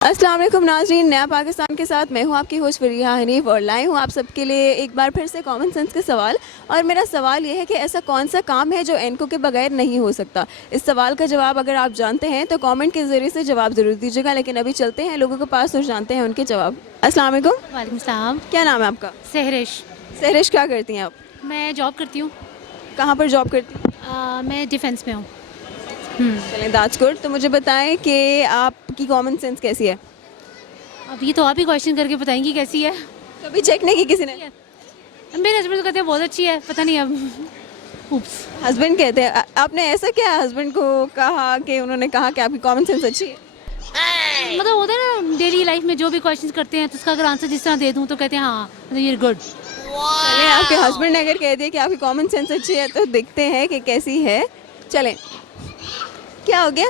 अस्सलाम वालेकुम नाज़रीन, नया पाकिस्तान के साथ मैं हूं आपकी होस्ट फरीहा हनीफ और लाई हूं आप सबके लिए एक बार फिर से कॉमन सेंस के सवाल। और मेरा सवाल ये है कि ऐसा कौन सा काम है जो एनको के बगैर नहीं हो सकता। इस सवाल का जवाब अगर आप जानते हैं तो कमेंट के ज़रिए से जवाब ज़रूर दीजिएगा, लेकिन अभी चलते हैं लोगों के पास और जानते हैं उनके जवाब। अस्सलाम वालेकुम। वालेकुम सलाम। क्या नाम है आपका? सहरिश। सहरिश, क्या करती हैं आप? मैं जॉब करती हूँ। कहाँ पर जॉब करती हैं? मैं डिफेंस में हूँ। चलें, दैट्स गुड। तो मुझे बताएं कि आपकी कॉमन सेंस कैसी है? अब ये तो आप ही क्वेश्चन करके बताएंगी कैसी है। कभी चेक नहीं की किसी ने? मेरे हस्बैंड तो कहते हैं बहुत अच्छी है, पता नहीं अब। उप्स। हस्बैंड कहते हैं? आपने ऐसा क्या हस्बैंड को कहा कि उन्होंने कहा कि आपकी कॉमन सेंस अच्छी है? मतलब होता है ना डेली लाइफ में जो भी क्वेश्चन करते हैं तो उसका अगर आंसर जिस तरह दे दूँ तो कहते हैं हाँ मतलब ये गुड। चलें, आपके हस्बैंड ने अगर कह दिया कि आपकी कॉमन सेंस अच्छी है तो देखते हैं कि कैसी है। चलें, क्या हो गया?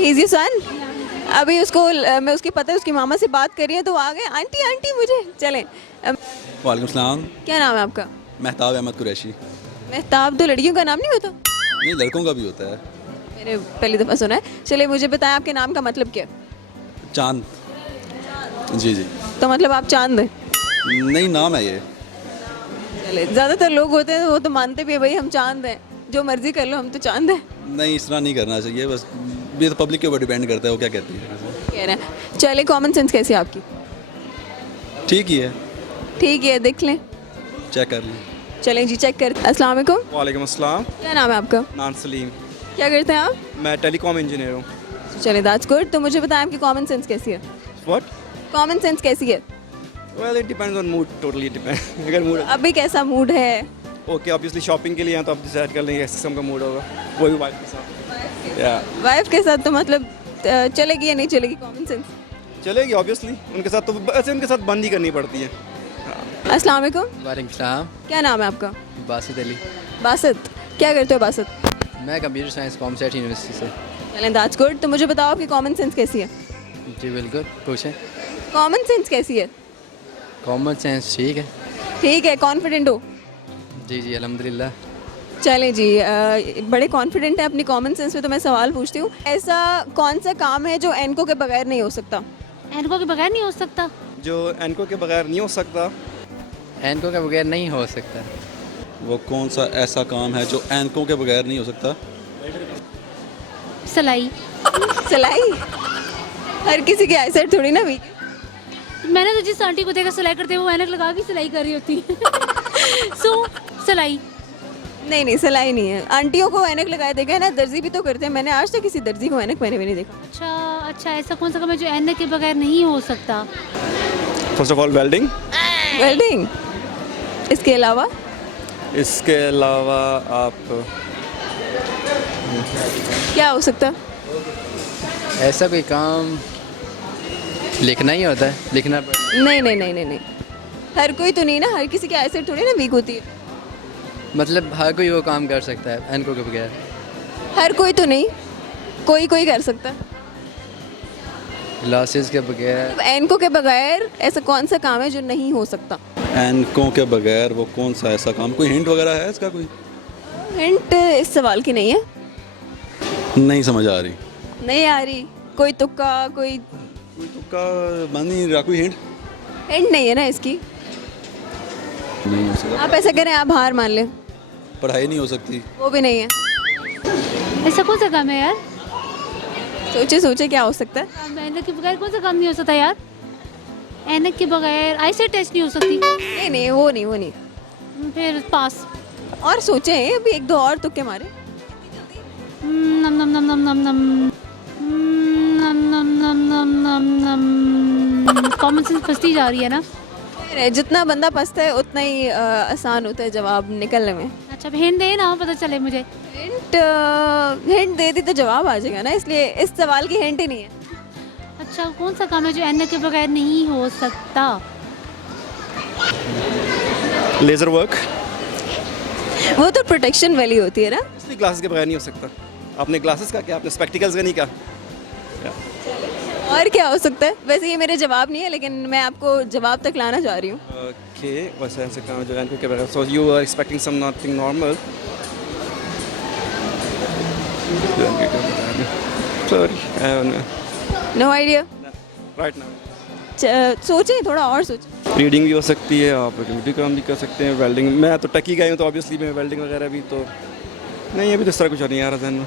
इजी सन। अभी उसको मैं उसकी पता है उसकी मामा से बात कर रही है तो वो आ गए आंटी आंटी मुझे। चलें, वालेकुम सलाम। क्या नाम है आपका? मेहताब अहमद कुरैशी। मेहताब तो लड़कियों का नाम नहीं होता? नहीं, लड़कों का भी होता है। मैंने पहली दफ़ा सुना है। चलिए मुझे बताएं आपके नाम का मतलब क्या है? चांद। जी जी। तो मतलब आप चांद हैं? नहीं, नाम है ये। चले, ज़्यादातर लोग होते हैं वो तो मानते भी है भाई हम चांद हैं, जो मर्जी कर लो हम तो चांद हैं। नहीं, इस तरह नहीं करना चाहिए। बस ये तो पब्लिक के ऊपर डिपेंड करता है वो क्या कहती है। कह रहे हैं। चले, कॉमन सेंस कैसी है आपकी? ठीक ही है, ठीक है, देख लें। चेक कर लें। चलें जी, चेक कर। अस्सलाम वालेकुम। वालेकुम अस्सलाम। क्या नाम है आपका? नान सलीम। क्या करते हैं आप? मैं टेलीकॉम इंजीनियर हूँ। चले, दैट्स गुड। तो मुझे बताएं आपकी कॉमन सेंस कैसी है? व्हाट? कॉमन सेंस कैसी है? Well it depends on mood, totally depend. अगर मूड अभी कैसा मूड है? ओके, ऑब्वियसली शॉपिंग के लिए हैं तो आप डिसाइड कर लेंगे किस किस्म का मूड होगा। कोई भी वाइफ के साथ या वाइफ के साथ तो मतलब चलेगी या नहीं चलेगी कॉमन सेंस? चलेगी ऑब्वियसली। उनके साथ तो वैसे उनके साथ बंद ही करनी पड़ती है। अस्सलाम वालेकुम। वालेकुम सलाम। क्या नाम है आपका? बासित अली। बासित, क्या करते हो बासित? मैं कंप्यूटर साइंस कॉमसेट यूनिवर्सिटी से। चलें, दैट्स गुड। तो मुझे बताओ आपकी कॉमन सेंस कैसी है? जी बिल्कुल, पूछें। कॉमन सेंस कैसी है? कॉमन सेंस ठीक है। ठीक है, कॉन्फिडेंट हो? जी जी अल्हम्दुलिल्लाह। चलें जी, बड़े कॉन्फिडेंट है अपनी कॉमन सेंस पे, तो मैं सवाल पूछती हूँ। ऐसा कौन सा काम है जो एनको के बगैर नहीं हो सकता? एनको के बगैर नहीं हो सकता। जो एनको के बगैर नहीं हो सकता। एनको के बगैर नहीं हो सकता। वो कौन सा ऐसा काम है जो एनकों के बगैर नहीं हो सकता? सिलाई। सिलाई? हर किसी की आईसाइट थोड़ी ना वीक है। मैंने तो जिस आंटी को देखा सिलाई करते हुए वो ऐनक लगा के सिलाई कर रही होती सो सिलाई। नहीं नहीं, सिलाई नहीं है। आंटियों को ऐनक लगाए देखा है ना, दर्जी भी तो करते हैं। मैंने आज तक किसी दर्जी को ऐनक पहने हुए नहीं देखा। अच्छा अच्छा, ऐसा कौन सा काम है जो ऐनक के बगैर नहीं हो सकता? First of all welding. Welding? इसके अलावा? इसके अलावा आप क्या हो सकता है? ऐसा कोई काम लिखना ही होता है, लिखना नहीं नहीं नहीं नहीं नहीं, हर कोई तो नहीं ना, हर किसी की आईसाइट थोड़ी ना वीक होती है। मतलब हर कोई वो काम कर सकता है एनको के बगैर। हर कोई तो नहीं, कोई कोई कर सकता है। ग्लासेस के बगैर। एनको के बगैर ऐसा कौन सा काम है जो नहीं हो सकता? एनकों के बगैर वो कौन सा ऐसा काम? कोई हिंट वगैरह है इसका? कोई हिंट इस सवाल की नहीं है। नहीं समझ आ रही। नहीं आ रही? कोई तुक्का? कोई कोई तुक्का बन नहीं रहा। कोई हिंट हिंट नहीं है ना इसकी? नहीं हो सकता। आप ऐसा करें, आप हार मान लें। पढ़ाई नहीं हो सकती। वो भी नहीं है। ऐसा कौन सा काम है यार? सोचे सोचे क्या हो सकता है? ऐनक के बगैर कौन सा काम नहीं हो सकता यार? ऐनक के बगैर आईसाइट टेस्ट नहीं हो सकती। नहीं नहीं, वो नहीं वो नहीं। फिर पास। और सोचे अभी एक दो और तुक्के मारे। नम नम नम नम नम नम नम नम नम नम नम नम। कॉमन सेंस फंसती जा रही है ना। जितना बंदा फंसता है उतना ही आसान होता है जवाब निकलने में। अच्छा हिंट दे ना, पता चले मुझे। हिंट दे दी तो जवाब आ जाएगा ना, इसलिए इस सवाल की हिंट ही नहीं है। अच्छा कौन सा काम है जो एनक के बगैर नहीं हो सकता? Laser work. वो तो प्रोटेक्शन वाली होती है ना। इसलिए ग्लासेस के बगैर नहीं हो सकता। आपने ग्लासेस का क्या, आपने स्पेक्टिकल्स का नहीं कहा? और क्या हो सकता है? वैसे ये मेरे जवाब नहीं है, लेकिन मैं आपको जवाब तक लाना चाह रही हूँ। ओके, वैसे ऐसे काम जो एनको के बगैर। So you are expecting something normal. Sorry, I don't know. No idea? Right now. सोचें, थोड़ा और सोचें। रीडिंग भी हो सकती है, आप ब्यूटी काम भी कर सकते हैं, वेल्डिंग, मैं तो टकी गई हूँ तो ऑब्वियसली मैं वेल्डिंग वगैरह भी तो नहीं, अभी तो इस तरह कुछ नहीं आ रहा ध्यान में।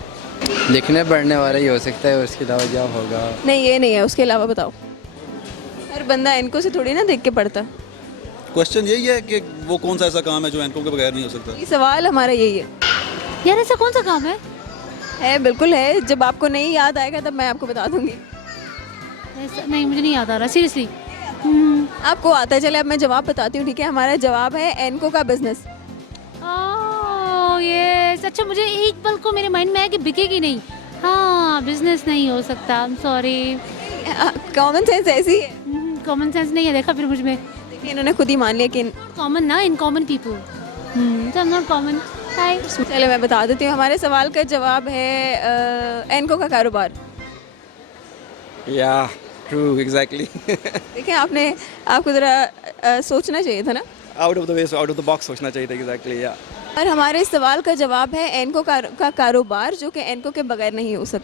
लिखने पढ़ने वाला ही हो सकता है, उसके अलावा क्या होगा? नहीं, ये नहीं है, उसके अलावा बताओ। हर बंदा इनको से थोड़ी ना देख के पढ़ता। क्वेश्चन यही है कि वो कौन सा ऐसा काम है जो एनको के बगैर नहीं हो सकता। ये सवाल हमारा यही है। यार ऐसा कौन सा काम है? बिल्कुल है। जब आपको नहीं याद आएगा तब मैं आपको बता दूंगी। ऐसा नहीं, मुझे नहीं याद आ रहा सीरियसली। आपको आता है, चले अब मैं जवाब बताती हूँ, ठीक है? हमारा जवाब है एनको का बिजनेस। ओह यस, अच्छा मुझे एक पल को मेरे माइंड में आया कि बिकेगी नहीं। हाँ, बिजनेस नहीं हो सकता, I am sorry. Common sense ऐसी है। कॉमन सेंस नहीं है, देखा फिर मुझ में। देखिए इन्होंने खुद ही मान लिया कि कॉमन ना, इन common people. I am not common. Hi. चले मैं बता देती हूँ, हमारे सवाल का जवाब है एनको का कारोबार। Yeah, true, exactly. देखिए आपको ज़रा सोचना चाहिए था ना। Out of the way, so out of the box सोचना चाहिए था, exactly, yeah. और हमारे इस सवाल का जवाब है एनको का कारोबार, जो कि एनको के बगैर नहीं हो सकता।